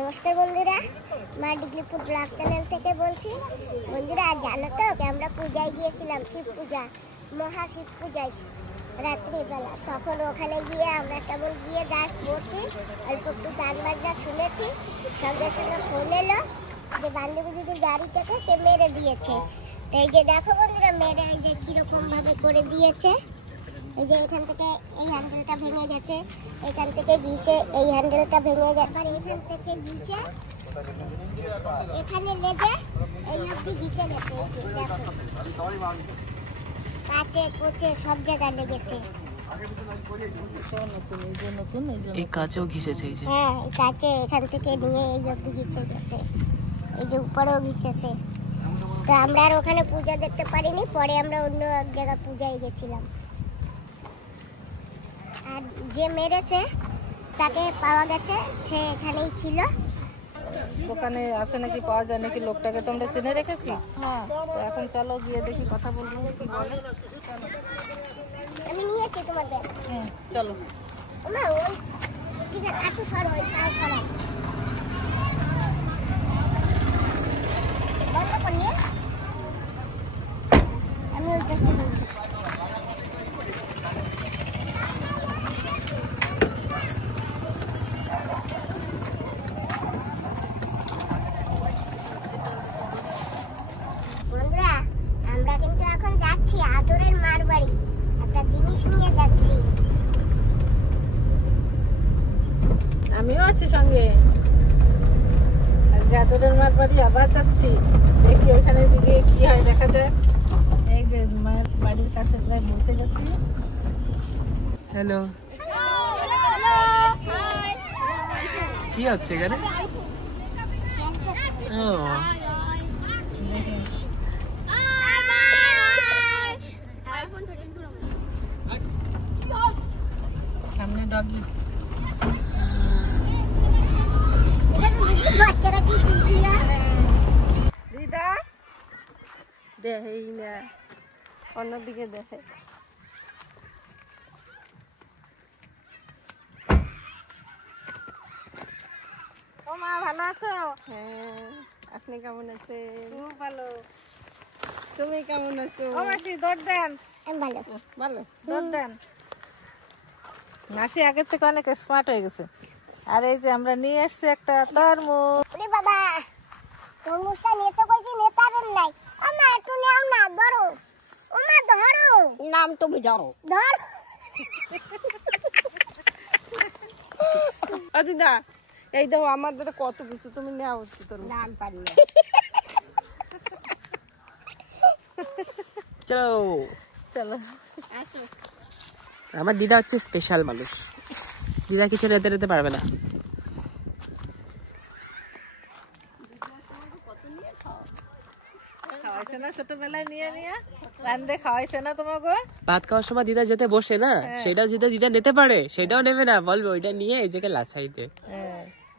নমস্কার বন্ধুরা, মা ডিগ্লিপুর ব্লগ চ্যানেল থেকে বলছি। বন্ধুরা জানো তো আমরা পূজায় গিয়েছিলাম, শিব পূজা, মহা শিব পূজায় রাত্রিবেলা। তখন ওখানে গিয়ে আমরা কেবল গিয়ে জাস্ট বসি, অল্প একটু গান বাজনা শুনেছি। সঙ্গে সঙ্গে ফোন এলো যে বান্ধবী দিদির গাড়ি থেকে কে মেরে দিয়েছে। তো এই যে দেখো বন্ধুরা, মেরে এই যে কিরকম ভাবে করে দিয়েছে। এই যে এখান থেকে এই হ্যান্ডেলটা ভেঙে গেছে, এখান থেকে ঘিসে এই হ্যান্ডেলটা ভেঙে গেছে, আর এখান থেকে ঘিসে এখানে লেগে এই অবধি ঘিসে গেছে। দেখো কাছে কোচে সব জায়গায় লেগেছে। এই কাছেও ঘিসেছে, এই যে হ্যাঁ এই কাছে এখান থেকে নিয়ে এই অবধি ঘিসে গেছে, এই যে উপরেও ঘিসেছে। তো আমরা আর ওখানে পূজা দেখতে পারিনি, পরে আমরা অন্য এক জায়গায় পূজায় গেছিলাম। আর যে মেরেছে তাকে পাওয়া গেছে, সে এখানেই ছিল। দোকানে আছে নাকি, পাওয়া যায় নাকি, লোকটাকে তোমরা চিনে রেখেছি। হ্যাঁ তো এখন চলো গিয়ে দেখি, কথা বলবো কি বলে। আমি নিয়েছি তোমার ব্যাগ। চলো না ওই ঠিক আছে, একটু সরো, ওই তাও সরাই বন্ধ করিয়ে আমি ওই কাজটা করবো। বন্ধুরা আমরা কিন্তু এখন যাচ্ছি আদরের মার বাড়ি, একটা জিনিস নিয়ে যাচ্ছি। আমিও আছি সঙ্গে। আদরের মার বাড়ি আবার যাচ্ছি, দেখি ওইখানে দিকে কি হয়, দেখা যায়। এই যে মায়ের বাড়ির কাছে প্রায় বসে গেছি। হ্যালো, কি হচ্ছে এখানে? ও সামনে ডগি। বাচ্চারা কি খুশি না? দিদা দেখেই না, অন্যদিকে দেখে। ও মা, ভালো আছো? হ্যাঁ, আপনি কেমন আছেন? খুব ভালো। তুমি কেমন আছো? ও মাসি দৌড় দেন। আমি ভালো। ভালো, দৌড় দেন। মাসি আগের থেকে অনেক স্মার্ট হয়ে গেছে। আর এই যে আমরা নিয়ে আসছি একটা তরমুজ। ওরে বাবা, তরমুজটা নিতে কইছি, নেতারেন নাই। আমা একটু নাও না, ধরো। ওমা ধরো, নাম তুমি জানো? ধর। দিদা এই দাও, আমাদের কত কিছু, তুমি নেওয়া উচিত। তোর নাম পারি না। চলো চলো আসো। আমার দিদা হচ্ছে স্পেশাল মানুষ, দিদা কিছু রেতে রেতে পারবে না। খাওয়াইছে না ছোটবেলায়, নিয়ে নিয়ে রান্দে খাওয়াইছে না তোমাকে? ভাত খাওয়ার সময় দিদা যেতে বসে না, সেটাও যেটা দিদা নিতে পারে সেটাও নেবে না, বলবে ওইটা নিয়ে এই জায়গায় লাচাইতে।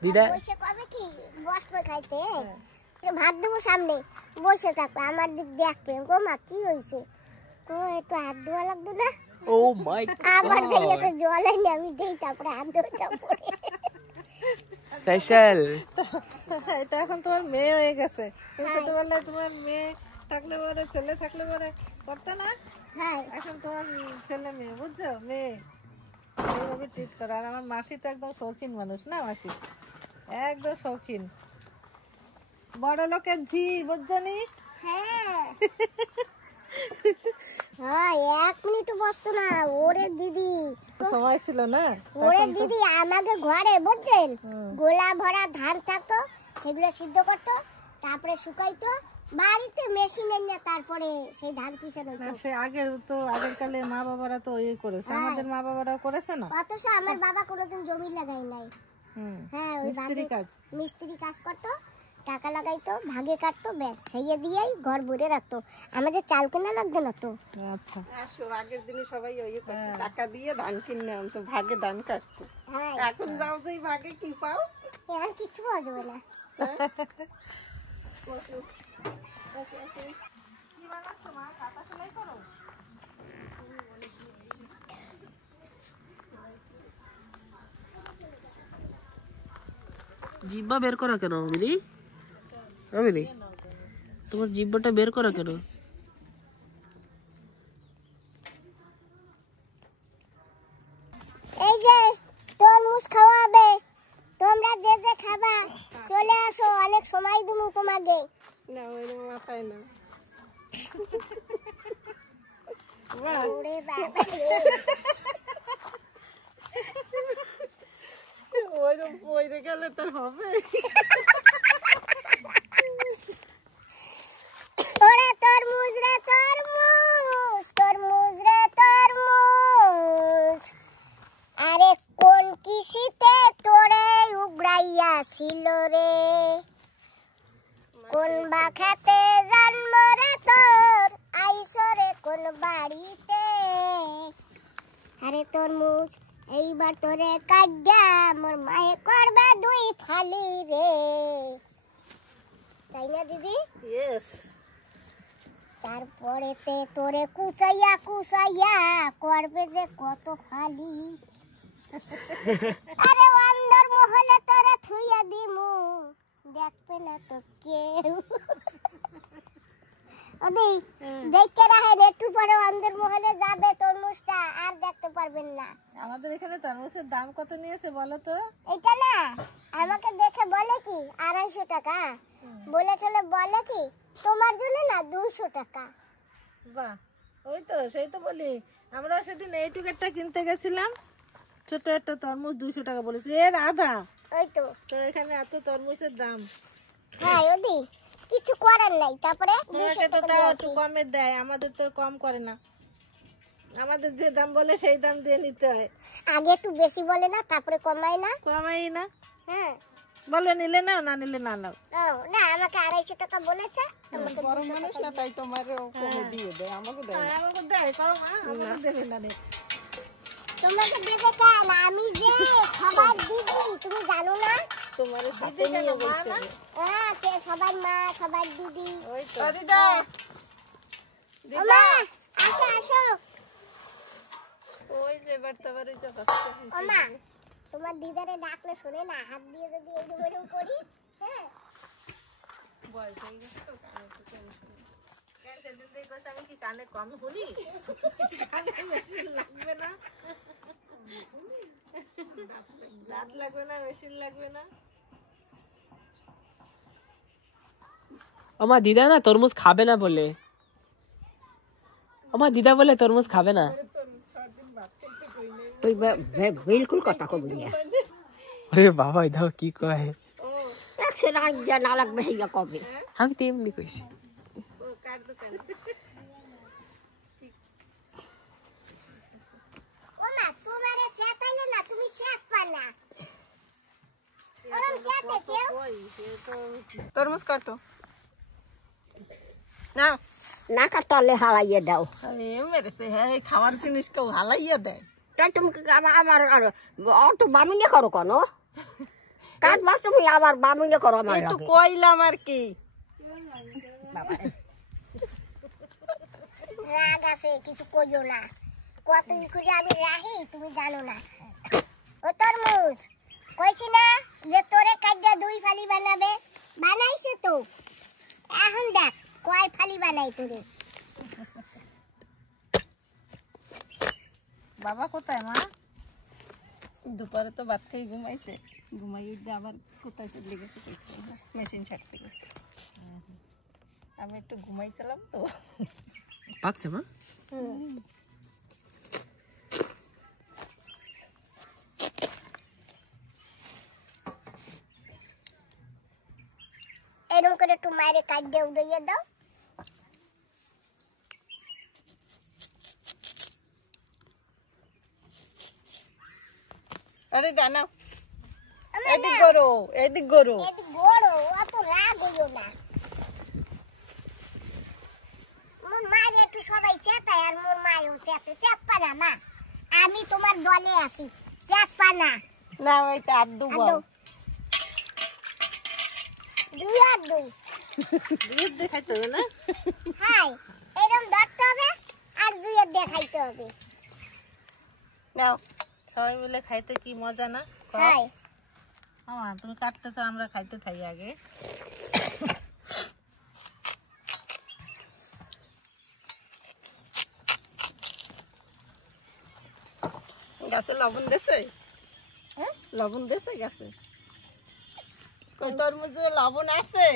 দিদা বসে কবে কি বসবে খাইতে, ভাত দেবো সামনে, বসে থাকবে, আমার দিক দেখবে। গো মা কি হয়েছে, তো একটু হাত ধোয়া লাগবে না? ও মাই আবার যাই এসে জল আনি আমি দেই, তারপরে হাত ধোয়া পড়ে। স্পেশাল। এটা এখন তোমার মেয়ে হয়ে গেছে। তুমি ছোটবেলায় তোমার মেয়ে থাকলে পরে, ছেলে থাকলে পরে করতে না। হ্যাঁ এখন তোমার ছেলে মেয়ে, বুঝছো, মেয়ে এইভাবে ট্রিট করো। আর আমার মাসি তো একদম শৌখিন মানুষ না, মাসি একদম শৌখিন, বড় লোকের ঝি, বুঝছো নি? হ্যাঁ হ্যাঁ, 1 মিনিটও বসতো না। ওরে দিদি, সময় ছিল না, ওরে দিদি আমাকে ঘরে বুঝছেন গোলা ভরা ধান থাকতো, সেগুলো সিদ্ধ করতো, তারপরে শুকাইতো, বাড়িতে মেশিন এনে তারপরে সেই ধান পিছানো। সে আগের তো, আগের কালে মা বাবারা তো এই করেছে, আমাদের মা বাবারা করেছে না। অথচ আমার বাবা কোনোদিন জমি লাগাই নাই। হ্যাঁ ওই মিস্ত্রি কাজ করতো, টাকা লাগাইতো, ভাগে কাটতো, ব্যাস সেই দিয়েই ঘর ভরে রাখতো, আমাদের চাল কেনা লাগতো না তো। আচ্ছা, আসো, আগের দিনে সবাই ওই টাকা দিয়ে ধান কিনে আনতো, ভাগে ধান কাটতো। এখন যাও যে ভাগে কি পাও, এখন কিছু পাওয়া যাবে না। কি বানাচ্ছো মা, কাঁথা সেলাই করো? জিব্বা বের করা কেন মিলি? মিলি, তোমার জিব্বাটা বের করা কেন? এই যে তরমুজ খাওয়াবে, তোমরা যে যে খাবা চলে আসো, অনেক সময় দিমু তোমাকে। না ওই মাথায় না। ওরে বাবা রে। ওইরকম পয়রে গেলে তো হবে। ওরে তরমুজ রে তরমুজ, তরমুজ রে তরমুজ, আরে কোন কিসিতে তোরে উগড়াইয়াছিল রে, কোন বা খেতে জন্ম রে তোর, আইসরে কোন বাড়িতে। আরে তরমুজ এইবার তোরে কাট্যা মোর মায়ে করবে 2 ফালি রে, তাই না দিদি? ইয়েস। তারপরেতে তোরে কুচাইয়া কুচাইয়া করবে যে কত ফালি। আরে অন্দর মহলে তোরে থুইয়া দিমু, দেখবে না তো কেউ। ওদি দেখতে রাখেন, একটু পরে অন্দর মহলে যাবে তরমুজটা, আর দেখতে পারবেন না। আমাদের এখানে তরমুজের দাম কত নিয়েছে বলো তো? এটা না আমাকে দেখে বলে কি 250 টাকা, বলে চলে বলে কি তোমার জন্য না 200 টাকা। বাহ, ওই তো সেই তো বলি, আমরা সেদিন এইটুকু একটা কিনতে গেছিলাম, ছোট একটা তরমুজ 200 টাকা বলেছে, এর আধা। ওই তো তো এখানে এত তরমুজের দাম। হ্যাঁ ওদি কিছু করার নাই। তারপরে 200 তোমাকে তো টাকা তাও দিয়েছি। একটু কমে দেয়, আমাদের তো কম করে না, আমাদের যে দাম বলে সেই দাম দিয়ে নিতে হয়। আগে একটু বেশি বলে না, তারপরে কমায় না। কমাই না, হ্যাঁ বলে নিলে নাও, না নিলে না নাও। ও না, আমাকে 250 টাকা বলেছে, আমাকে 200 টাকা তাই তোমার কমে দিয়ে দেয়, আমাকে দেয় না। আমাকে দেয়, কম আমাকে দেবে না রে। তোমাকে দেবে কেন? আমি যে সবার দিদি, তুমি জানো না? তোমার সাথে নিয়ে যেতে হবে। হ্যাঁ কে সবার মা, সবার দিদি। ওই তো দিদা, ও মা আসো আসো। ওই যে এবার তোমার ওই যে ও মা তোমার দিদারে ডাকলে শোনে না, হাত দিয়ে যদি এই রকম করি। হ্যাঁ বয়স হয়ে গেছে তো, সেদিন থেকে কইছে আমি কি কানে কম শুনি, কানে মেশিন লাগবে না, দাঁত লাগবে না, মেশিন লাগবে না। আমার দিদা না তরমুজ খাবে না বলে, আমার দিদা বলে তরমুজ খাবে না। তুই বিলকুল কথা কবি না, আরে বাবা দাও কি কয়, একশো রাজ্যা না লাগবে সেইয়া কবে। আমি তো এমনি কইছি। ও কার দোকান? ও মা তোমারে চেতাইলে না, তুমি চেতপা না। ওরম চেতে কেউ? ওই সে তো তরমুজ কাটো না, না কাটলে হালাইয়ে দাও। মেরেছে হ্যাঁ, খাওয়ার জিনিস কেউ হালাইয়া দেয়। তাই তুমি আমার অত বামিনে করো কেন? কাজ বাস তুমি আবার বামিনে করো আমার একটু লগে। কইলাম আর কি। বাবা, রাগ আছে, কিছু কইও না। কত ই করে আমি রাহি তুমি জানো না। ও তরমুজ কইছি না যে তোরে কাজটা 2 ফালি বানাবে, বানাইছে তো। এখন দেখ কয় ফালি বানাই তোরে। বাবা কোথায় মা? দুপুরে তো ভাত খেয়ে ঘুমাইছে, ঘুমাই উঠে আবার কোথায় চলে গেছে, মেশিন ছাড়তে গেছে। আমি একটু ঘুমাইছিলাম তো। পাকছে মা? এরকম করে একটু মায়ের কাজটা উড়িয়ে দাও। আরে দানা আমার এদিক করো, এদিক করো। এত বড় অত রাগ হইও না। মোর মায়ের একটু সবাই চেতায়, আর মোর মায়েও চেতে। চেতপা না মা, আমি তোমার দলে আছি, চেতপা না। না ওই তো আর দুবো, আর 2 আর 2 দুধ দেখাইতে হবে না? হাই এরকম ধরতে হবে, আর 2 এর দেখাইতে হবে। নাও সবাই মিলে খাইতে কি মজা না? হাই আমার তুমি কাটতে তো আমরা খাইতে থাই আগে। গাছে লবণ দেছে? লবণ দেছে গাছে? কই তরমুজে লবণ আছে?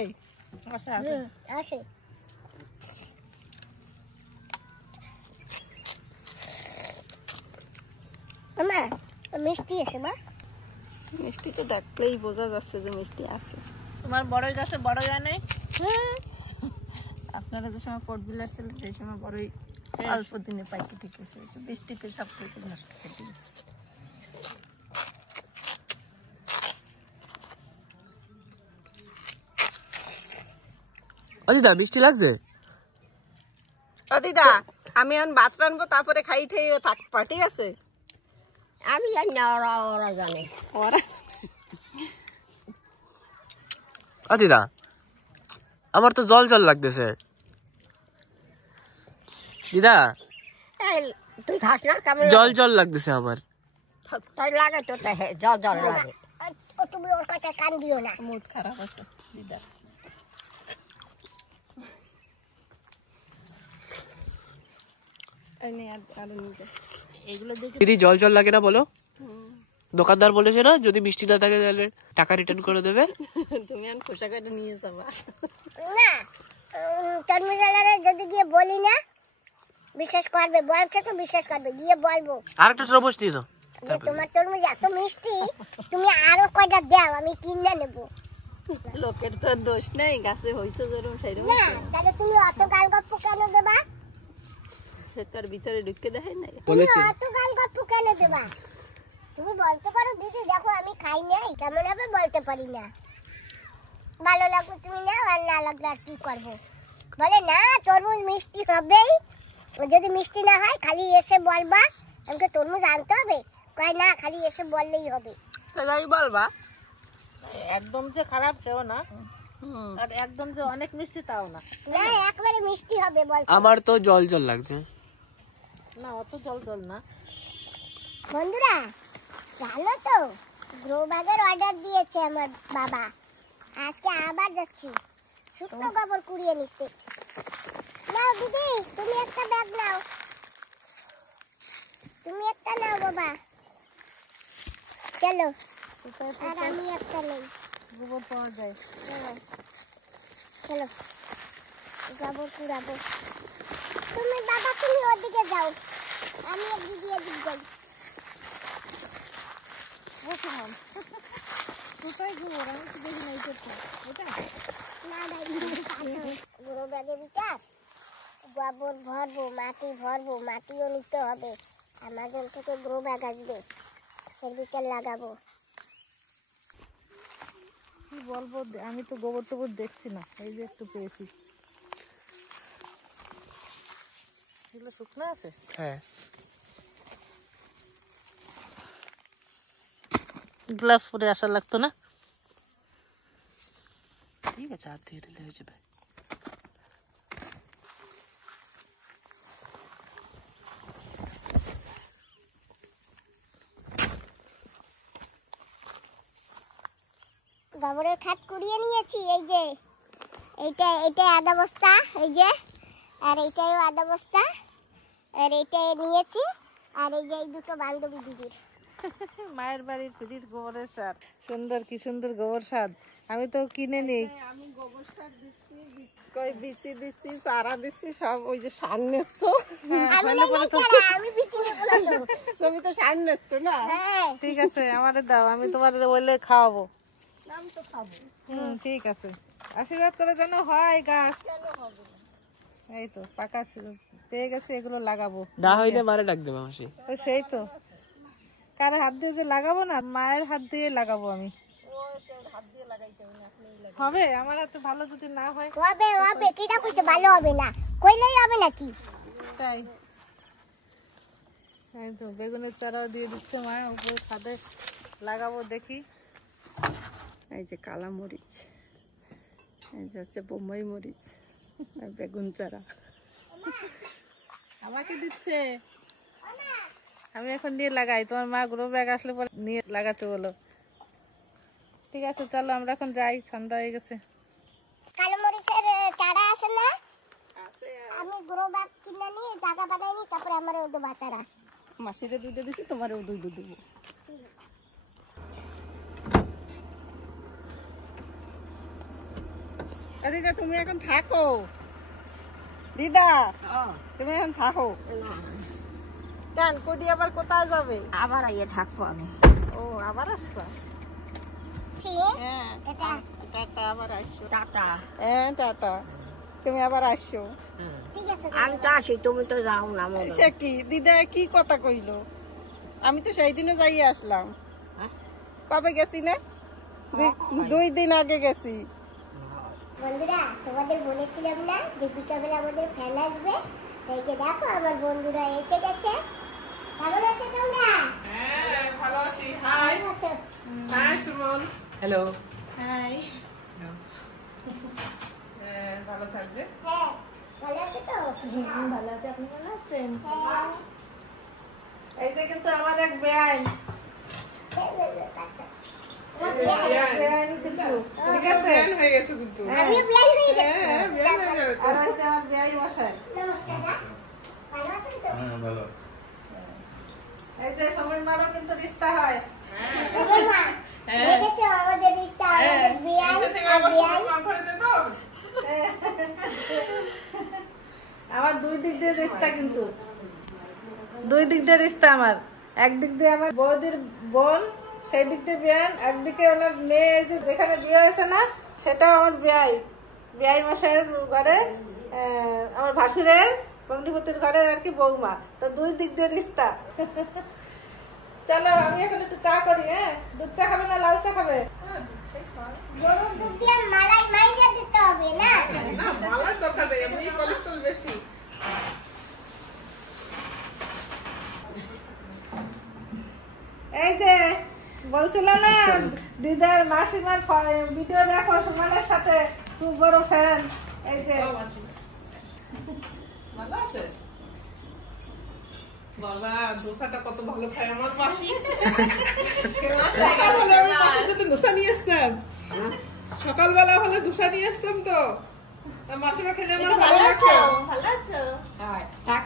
আচ্ছা আচ্ছা আসে মা মিষ্টি আছে মা। মিষ্টি তো দেখলেই বোঝা যাচ্ছে যে মিষ্টি আছে। তোমার বড়ই গাছে বড়ই আনে? আপনারা যে সময় পটবিল আসছিল সেই সময় বড়ই অল্প দিনে পাইতে ঠিক আছে, বৃষ্টিতে সব থেকে নষ্ট কেটে গেছে। ও দিদা মিষ্টি লাগছে? ও দিদা আমি এখন ভাত রানবো, তারপরে খাই ঠাইও থাকবা, ঠিক আছে? আমি জানি না, ওরা ওরা জানে। ওরা ও দিদা আমার তো জল জল লাগতেছে। দিদা এই তুই খাস না কেমন জল জল লাগতেছে আমার। তাই লাগে তো, তাই জল জল লাগে। ও তুমি ওর কথা কান দিও না। মুড খারাপ আছে দিদা। এগুলো দেখে দিদি জল জল লাগে না বলো? দোকানদার বলেছে না যদি মিষ্টি না থাকে তাহলে টাকা রিটার্ন করে দেবে। তুমি এখন খোসা কেটে নিয়ে যাবা। না তরমুজালারে যদি গিয়ে বলি না বিশ্বাস করবে, বলছে তো বিশ্বাস করবে, গিয়ে বলবো আরেকটা তরমুজ দিও। যে তোমার তরমুজ এত মিষ্টি, তুমি আরো কয়টা দাও আমি কিনে নেবো। লোকের তো আর দোষ নেই, গাছে হয়েছে যেরকম সেরকম। না তাহলে তুমি অত গাল গপ্প কেন দেবা? সে তার ভিতরে ঢুকে দেখে নাই। তুমি অত গাল গপ্প কেন দেবা? তুমি বলতে পারো দিদি দেখো আমি খাই নাই, কেমন হবে বলতে পারি না। ভালো লাগবে তুমি না, আর না লাগলে আর কি করবো? বলে না তরমুজ মিষ্টি হবেই, যদি মিষ্টি না হয় খালি এসে বলবা আমাকে তরমুজ আনতে হবে। কয় না খালি এসে বললেই হবে। তাই বলবা একদম যে খারাপ সেও না, আর একদম যে অনেক মিষ্টি তাও না। না একবারে মিষ্টি হবে বলছে। আমার তো জল জল লাগছে। না অত জল জল না। বন্ধুরা জানো তো গ্রো ব্যাগের অর্ডার দিয়েছে আমার বাবা, আজকে আবার যাচ্ছি শুকনো গোবর কুড়িয়ে নিতে। নাও দিদি তুমি একটা ব্যাগ নাও, তুমি একটা নাও বাবা, চলো। আর আমি একটা নেই। গোবর পাওয়া যায়। চলো গোবর কুড়াবো। তুমি বাবা তুমি ওদিকে যাও, আমি এক দিদি এদিকে যাই। কোথায় গোবর? আমি তো দেখি নাই কোথাও। এটা না ভাই গ্রো ব্যাগের ভিতর গোবর ভরবো, মাটি ভরবো, মাটিও নিতে হবে। আমাজন থেকে গ্রো ব্যাগ আসবে, সের ভিতর লাগাবো। কি বলবো, আমি তো গোবর টোবর দেখছি না, এই যে একটু পেয়েছি। এগুলো শুকনো আছে? হ্যাঁ গ্লাভস পরে আসা লাগতো না? ঠিক আছে হাত দিয়ে দিলে হয়ে যাবে। গোবরের খাত কুড়িয়ে নিয়েছি, এই যে এইটা আদা বস্তা, এই যে আর এইটাও আদা বস্তা, আর এইটা নিয়েছি, আর এই যে এই দুটো বান্ধবী দিদির। মায়ের বাড়ির ফ্রির গোবরের সার, সুন্দর কি সুন্দর গোবর সার। আমি তো কিনে নেই। আমি গোবর সার দিচ্ছি, কই বিচি দিচ্ছি, চারা দিচ্ছি, সব ওই যে সার নেচ্ছ। আমি নেই নাই ছাড়া, আমি বিচি নেবো না তো। তুমি তো সার নেচ্ছ না? হ্যাঁ ঠিক আছে আমারে দাও, আমি তোমার বললে খাওয়াবো। আমি তো খাবো। ঠিক আছে, আশীর্বাদ করে যেন হয় গাছ। এই তো পাকা পেয়ে গেছে, এগুলো লাগাবো। না হইলে মারে ডাক দেবে মাসি। ওই সেই তো, কার হাত দিয়ে যে লাগাবো না, মায়ের হাত দিয়ে লাগাবো আমি। হবে আমার হাতে ভালো যদি না হয়। হবে হবে, কিটা কইছে ভালো হবে না, কইলেই হবে নাকি? তাই এই তো বেগুনের চারাও দিয়ে দিচ্ছে মা, উপরে ছাদে লাগাবো দেখি। এই যে কালা মরিচ, এই যে হচ্ছে বোম্বাই মরিচ, আর বেগুন চারা। আমাকে দিচ্ছে, আমি এখন নিয়ে লাগাই। তোমার মা গ্রো ব্যাগ আসলে পরে নিয়ে লাগাতে বলো। ঠিক আছে, চলো আমরা এখন যাই, সন্ধ্যা হয়ে গেছে। কালো মরিচের চারা আছে না? আমি গ্রো ব্যাগ কিনে নিয়ে জায়গা বানাইনি, তারপরে আমার ওদের বাচ্চারা মাসিরে দুধে দিছি, তোমারও দুধ দেবো। দিদা তুমি এখন থাকো, দিদা তুমি এখন থাকো। কেন কোটি আবার কোথায় যাবে? আবার ইয়ে থাকবো আমি। ও আবার আসবা? ঠিক হ্যাঁ এটা টাটা, আবার আসছো। টাটা। হ্যাঁ টাটা, তুমি আবার আসছো। ঠিক আছে। আমি তো আসি, তুমি তো যাও না মনে। সে কি দিদা কি কথা কইলো? আমি তো সেই দিনে যাই আসলাম। কবে গেছি না? 2 দিন আগে গেছি। বন্ধুরা তোমাদের বলেছিলাম না যে বিকালবেলা আমাদের ফ্যান আসবে, তাই যে দেখো আমার বন্ধুরা এসে গেছে। কেমন আছো তোমরা? হ্যাঁ ভালো আছি। কেমন আছো? হাই সুমন। হ্যালো। হাই। ভালো থাকবে। হ্যাঁ ভালো আছো তো? ভালো আছে, আপনি ভালো আছেন? হ্যাঁ এই যে কিন্তু আমার এক বেআইন, বেআইন কিন্তু, ঠিক আছে? হয়ে গেছে কিন্তু। আমিও বিয়াই হয়ে গেছি। আর হচ্ছে আমার বেআই মশাই। নমস্কার দা, ভালো আছেন তো? এই যে সময় মারও কিন্তু রিস্তা হয়। তোমার মা দেখেছো আমাদের রিস্তা, আমাদের বিয়াই আর বিয়াই। আমার 2 দিক দিয়ে রিস্তা কিন্তু, 2 দিক দিয়ে রিস্তা আমার। একদিক দিয়ে আমার বৌদির বোন, সেই দিক দিয়ে বিয়ান, একদিকে ওনার মেয়ে, এই যে যেখানে বিয়ে হয়েছে না সেটাও আমার বিয়াই মশাইয়ের ঘরে, আমার ভাসুরের বঙ্গিপতির ঘরের আর কি বৌমা। তো 2 দিক দিয়ে রিস্তা। চলো আমি এখন একটু চা করি। হ্যাঁ, দুধ চা খাবে না লাল চা খাবে? গরুর দুধ দিয়ে মালাই মাইরা দিতে হবে না? না, মালার দরকার নেই, এমনি কোলেস্ট্রল বেশি। এই যে বলছিল না দিদার মাসিমার ভিডিও দেখো, সুমনের সাথে খুব বড় ফ্যান। এই যে ভালো আছে বাবা, দোসাটা কত ভালো খায় আমার মাসি। সকালবেলা আমি মাসির জন্য দোসা নিয়ে আসতাম, সকালবেলা হলে দোসা নিয়ে আসতাম। তো মাসিমা খেলে আমার ভালো লাগছে। ভালো আছো? থাক,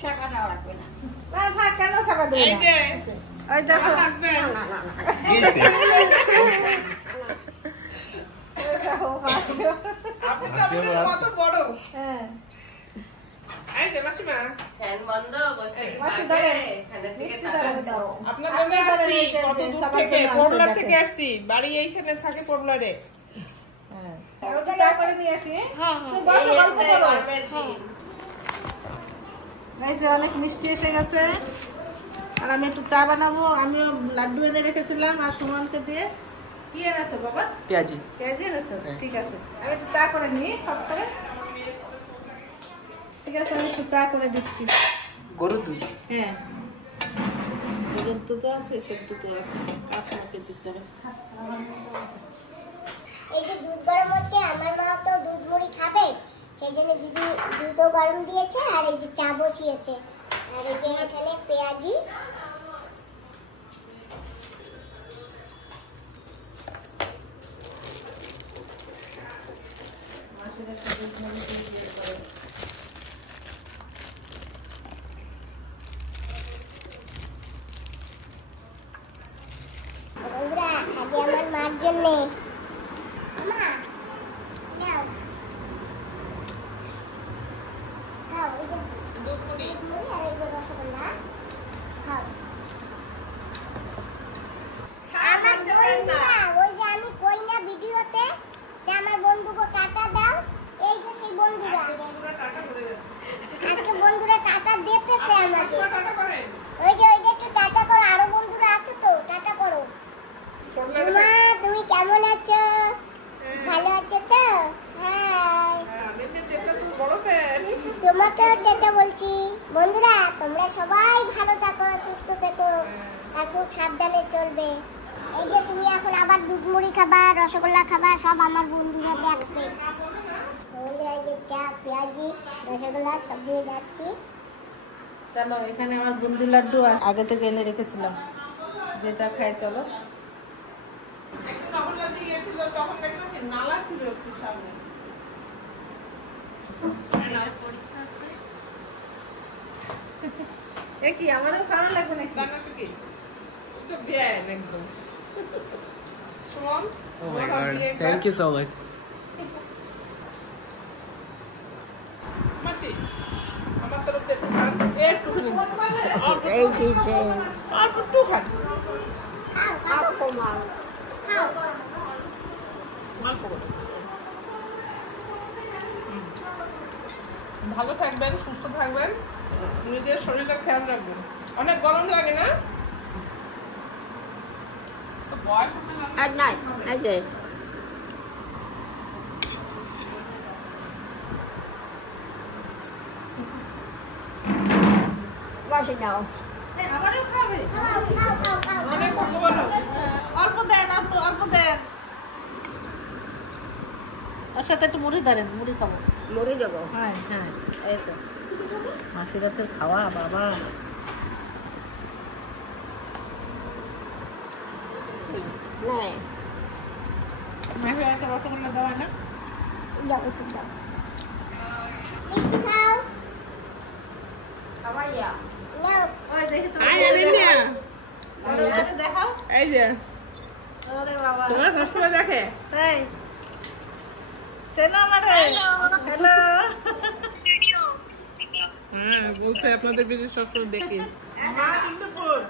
শেখা দেওয়া লাগবে না। না থাক, কেন সকাল দেবে? এই যে ওই দেখো, না না না, কত বড়। হ্যাঁ এই যে মাসিমা, ফ্যান বন্ধ, বসে মাসি ধরে মিষ্টি ধরে দাও। আপনার জন্য আসছি, কত দূর থেকে, পোরলা থেকে আসছি, বাড়ি এইখানে থাকে পোরলারে। হ্যাঁ, একটু চা করে নিয়ে আসি। হ্যাঁ তুমি বসো, গল্প করো। এই যে অনেক মিষ্টি এসে গেছে, আর আমি একটু চা বানাবো। আমিও লাড্ডু এনে রেখেছিলাম, আর সুমনকে দিয়ে। কি এনেছো বাবা? পেঁয়াজি। পেঁয়াজি এনেছো? ঠিক আছে, আমি একটু চা করে নিই সব করে। ঠিক আছে, আমি একটু চা করে দিচ্ছি। গরুর দুধ। হ্যাঁ, গরুর দুধ আছে, সেদ্ধ তো আছে, কাপড়কে দিতে হবে। এই যে দুধ গরম হচ্ছে, আমার মা তো দুধ মুড়ি খাবে, সেই জন্য দিদি দুধও গরম দিয়েছে, আর এই যে চা বসিয়েছে, আর এই যে এখানে পেঁয়াজি। বন্ধুরা আগে আমার মার জন্য মা নাও খাও, এই যে দুধ মুড়ি আর এই যে রসগোল্লা খাও। আমার বন্ধুরা, ওই যে আমি কই না ভিডিওতে যে আমার বন্ধুকে টাটা দাও, এই যে সেই বন্ধুরা আজকে বন্ধুরা টাটা দিতেছে আমাকে। ওই যে ওইটা একটু টাটা করো, আরো বন্ধুরা আছে তো, টাটা করো। মা তুমি কেমন আছো? ভালো আছো তো? হাই, তোমাকেও টাটা বলছি। বন্ধুরা তোমরা সবাই ভালো থাকো, সুস্থ থেকো, আর খুব সাবধানে চলবে। এই যে তুমি এখন আবার দুধ মুড়ি খাবা, রসগোল্লা খাবা, সব আমার বন্ধুরা দেখবে। বন্ধুরা এই যে চা, পেঁয়াজি, রসগোল্লা সব দিয়ে যাচ্ছি। চলো, এখানে আমার বুন্দি লাড্ডু আগে থেকে এনে রেখেছিলাম, যে চা খাই। চলো একদিন অমরনাথে গিয়েছিল, তখন দেখলাম কি নালা ছিল একটু সামনে। কি আমারও খারাপ লাগবে নাকি? জানাতে কি তো বেআইন একদম। Suman, Oh my god, thank you so much. মাসি আমার তরফ থেকে খান, একটু এই দিছে অল্প একটু খান, অল্প করে। ভালো থাকবেন, সুস্থ থাকবেন, নিজের শরীরের খেয়াল রাখবেন। অনেক গরম লাগে না? তো বয়স হতে লাগে। আর নাই এই যে বসে যাও। আমারও খাবে। অনেক ভগবান, অল্প দেন, অল্প দেন। ওর সাথে একটু মুড়ি ধরেন, মুড়ি খাবো। মুড়ি দেবো। হ্যাঁ হ্যাঁ, এই তো মাসির হাতের খাওয়া বাবা। নাই মাসির হাতে রসগোল্লা দেওয়া না? দাও একটু দাও। মিষ্টি খাও। খাওয়াইয়া নাও। ওই দেখি তো। আয় আরেন্যা। দেখাও। এই যে। ওরে বাবা তোমার কষ্ট দেখে। এই চেনো আমারে? হ্যালো। হ্যাঁ, বলছে আপনাদের ভিডিও সবসময় দেখি। মা কিন্তু ফুল।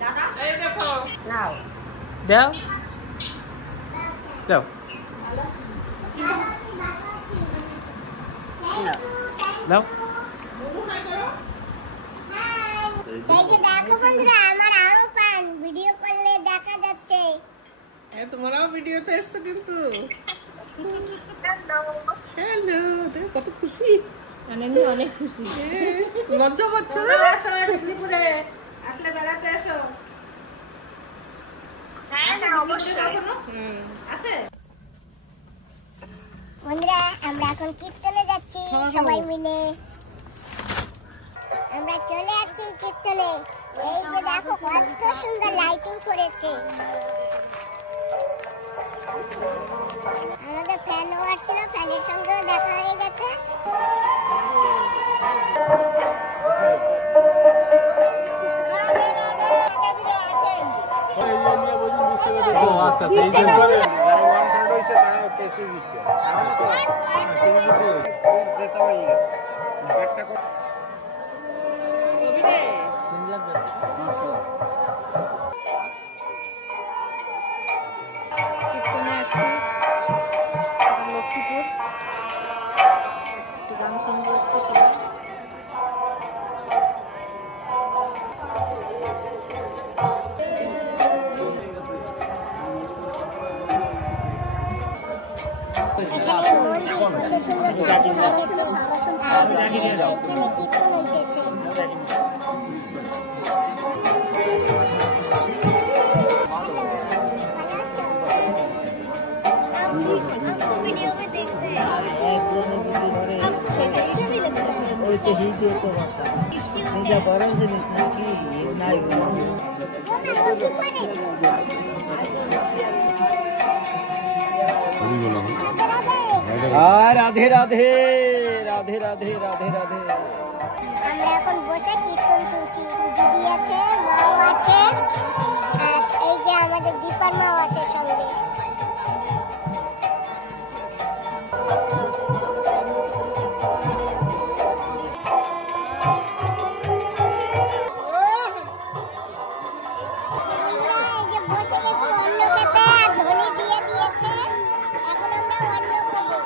দাদা এই দেখো। নাও দাও দাও দাও। এই যে দেখো বন্ধুরা, আমার আরো পান ভিডিও করলে দেখা যাচ্ছে। তোমরাও ভিডিওতে এসছো কিন্তু। হ্যালো, দেখো কত খুশি। অনেক খুশি। লজ্জা পাচ্ছে না? আসো ঢিকলিপুরে, আসলে বেড়াতে এসো। আসে বন্ধুরা, আমরা এখন কীর্তনে যাচ্ছি সবাই মিলে। আমরা চলে আসছি কীর্তনে। এই যে দেখো কত সুন্দর লাইটিং করেছে। আমাদের ফ্যানও আসছিল, ফ্যানের সঙ্গেও দেখা হয়ে গেছে। কীর্তনে আসছি লক্ষ্মীপুর, একটু গান শুনবো একটু সবাই। এখানে মন্দির কত সুন্দর ঠাকুর হয়েছে, এখানে কীর্তন হইতেছে। গরম জিনিস নাকি নাই রাধে রাধে রাধে রাধে রাধে রাধে। আমরা এখন বসে কীর্তন শুনছি। দিদি আছে, মাও আছে, আর এই যে আমাদের দীপার মাও আছে সঙ্গে। বসে গেছি অন্ন খেতে, আর ধনী দিয়ে দিয়েছে। এখন আমরা অন্ন খাবো।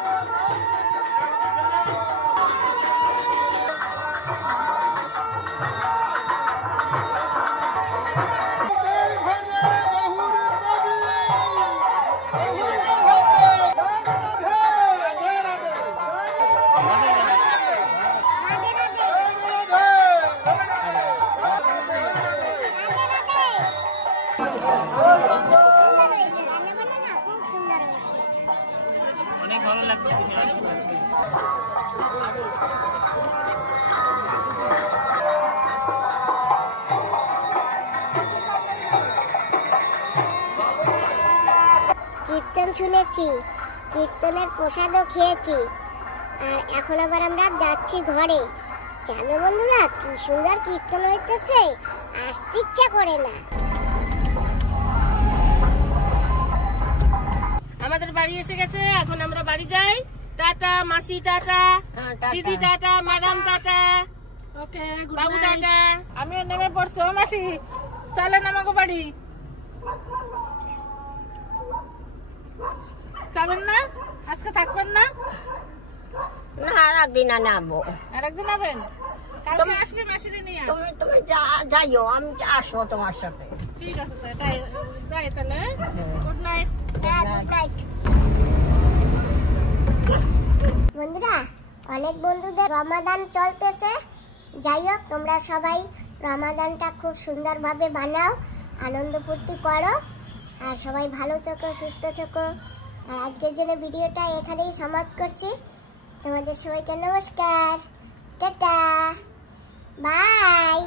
রাধে রাধে। সুন্দর হয়েছে, রান্না বান্না না খুব সুন্দর হয়েছে। অনেক ভালো লাগছে। কীর্তন শুনেছি, কীর্তনের প্রসাদও খেয়েছি, আর এখন আবার আমরা যাচ্ছি ঘরে। জানো বন্ধুরা, কি সুন্দর কীর্তন হইতেছে, আসতে ইচ্ছা করে না। আমাদের বাড়ি এসে গেছে, এখন আমরা বাড়ি যাই। টাটা মাসি, টাটা দিদি, টাটা ম্যাডাম, টাটা ওকে বাবু, টাটা। আমিও নেমে পড়ছি। ও মাসি, চলেন আমাকে বাড়ি। যাবেন না? আজকে থাকবেন না? না, আর একদিন নামবো। আর একদিন যাবেন? কালকে আসবে মাসিরে নিয়ে। তুমি যাইও, আমি আসবো তোমার সাথে। ঠিক আছে, তাই যাই তাহলে। Good night. হ্যাঁ, গুড নাইট। বন্ধুরা, অনেক বন্ধুদের রমাদান চলতেছে। যাই হোক, তোমরা সবাই রমাদানটা খুব সুন্দরভাবে বানাও, আনন্দ ফুর্তি করো, আর সবাই ভালো থেকো, সুস্থ থেকো। আর আজকের জন্য ভিডিওটা এখানেই সমাপ্ত করছি। তোমাদের সবাইকে নমস্কার, টাটা, বাই।